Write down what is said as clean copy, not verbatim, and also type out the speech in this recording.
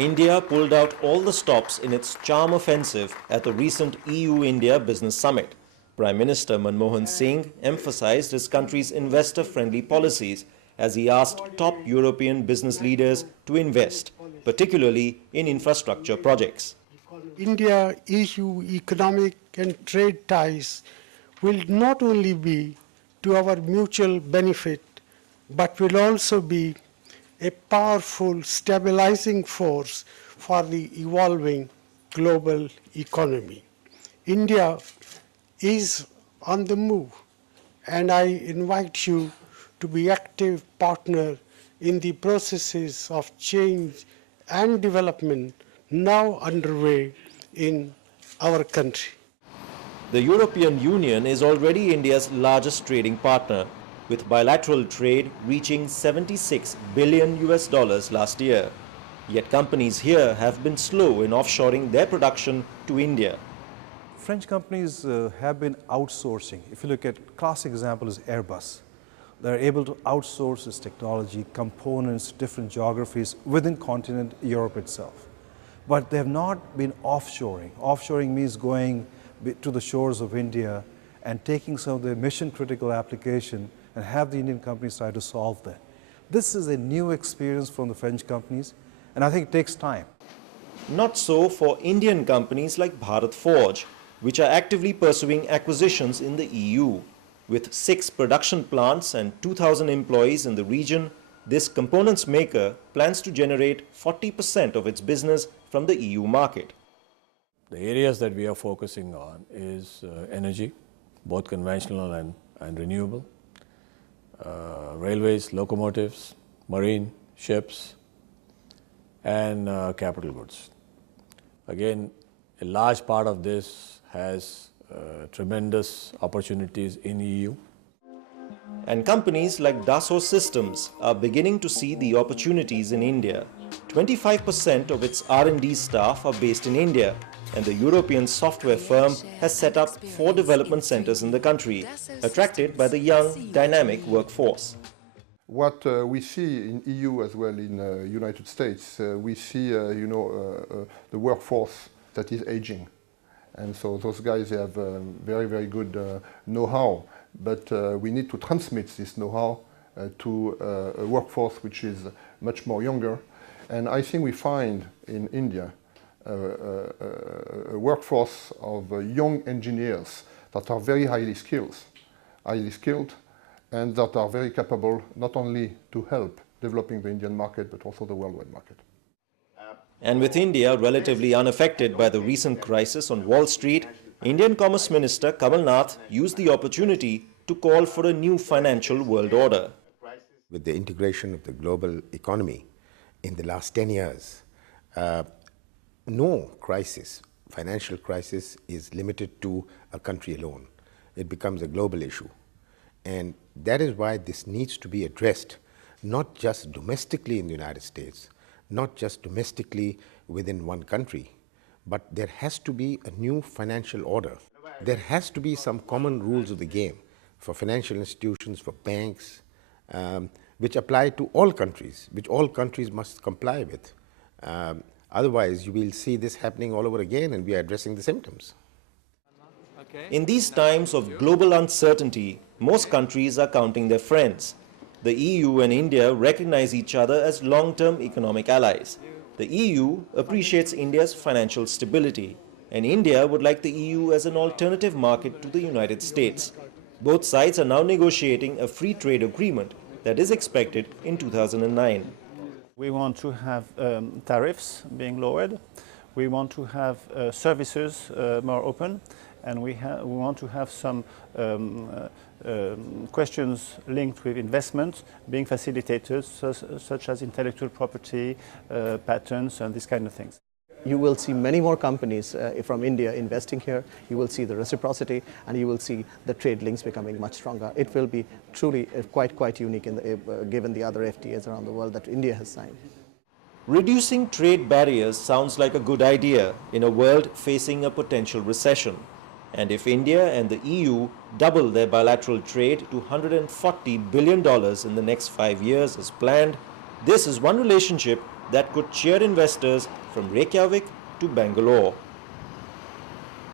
India pulled out all the stops in its charm offensive at the recent EU-India Business Summit. Prime Minister Manmohan Singh emphasized his country's investor-friendly policies as he asked top European business leaders to invest, particularly in infrastructure projects. India-EU economic and trade ties will not only be to our mutual benefit, but will also be a powerful stabilizing force for the evolving global economy. India is on the move, and I invite you to be active partner in the processes of change and development now underway in our country. The European Union is already India's largest trading partner, with bilateral trade reaching $76 billion last year. Yet companies here have been slow in offshoring their production to India. French companies have been outsourcing. If you look at classic example is Airbus. They're able to outsource its technology, components, different geographies within continent Europe itself. But they have not been offshoring. Offshoring means going to the shores of India and taking some of the mission critical application and have the Indian companies try to solve that. This is a new experience from the French companies, and I think it takes time. Not so for Indian companies like Bharat Forge, which are actively pursuing acquisitions in the EU. With 6 production plants and 2,000 employees in the region, this components maker plans to generate 40% of its business from the EU market. The areas that we are focusing on is energy, both conventional and renewable, railways, locomotives, marine, ships, and capital goods. Again, a large part of this has tremendous opportunities in EU. And companies like Dassault Systems are beginning to see the opportunities in India. 25% of its R&D staff are based in India, and the European software firm has set up 4 development centers in the country, attracted by the young, dynamic workforce. What we see in EU as well in United States, we see the workforce that is aging. And so those guys have very, very good know-how, but we need to transmit this know-how to a workforce which is much more younger. And I think we find in India a workforce of young engineers that are very highly skilled, and that are very capable not only to help developing the Indian market, but also the worldwide market. And with India relatively unaffected by the recent crisis on Wall Street, Indian Commerce Minister Kamal Nath used the opportunity to call for a new financial world order. With the integration of the global economy in the last 10 years, no crisis, financial crisis, is limited to a country alone. It becomes a global issue. And that is why this needs to be addressed, not just domestically in the United States, not just domestically within one country, but there has to be a new financial order. There has to be some common rules of the game for financial institutions, for banks, which apply to all countries, which all countries must comply with. Otherwise, you will see this happening all over again, and we are addressing the symptoms. In these times of global uncertainty, most countries are counting their friends. The EU and India recognize each other as long-term economic allies. The EU appreciates India's financial stability, and India would like the EU as an alternative market to the United States. Both sides are now negotiating a free trade agreement that is expected in 2009. We want to have tariffs being lowered. We want to have services more open, and we want to have some questions linked with investment being facilitated, such as intellectual property, patents, and these kind of things. You will see many more companies from India investing here. You will see the reciprocity, and you will see the trade links becoming much stronger. It will be truly quite unique given the other FTAs around the world that India has signed. Reducing trade barriers sounds like a good idea in a world facing a potential recession. And if India and the EU double their bilateral trade to $140 billion in the next 5 years as planned, this is one relationship that could cheer investors from Reykjavik to Bangalore.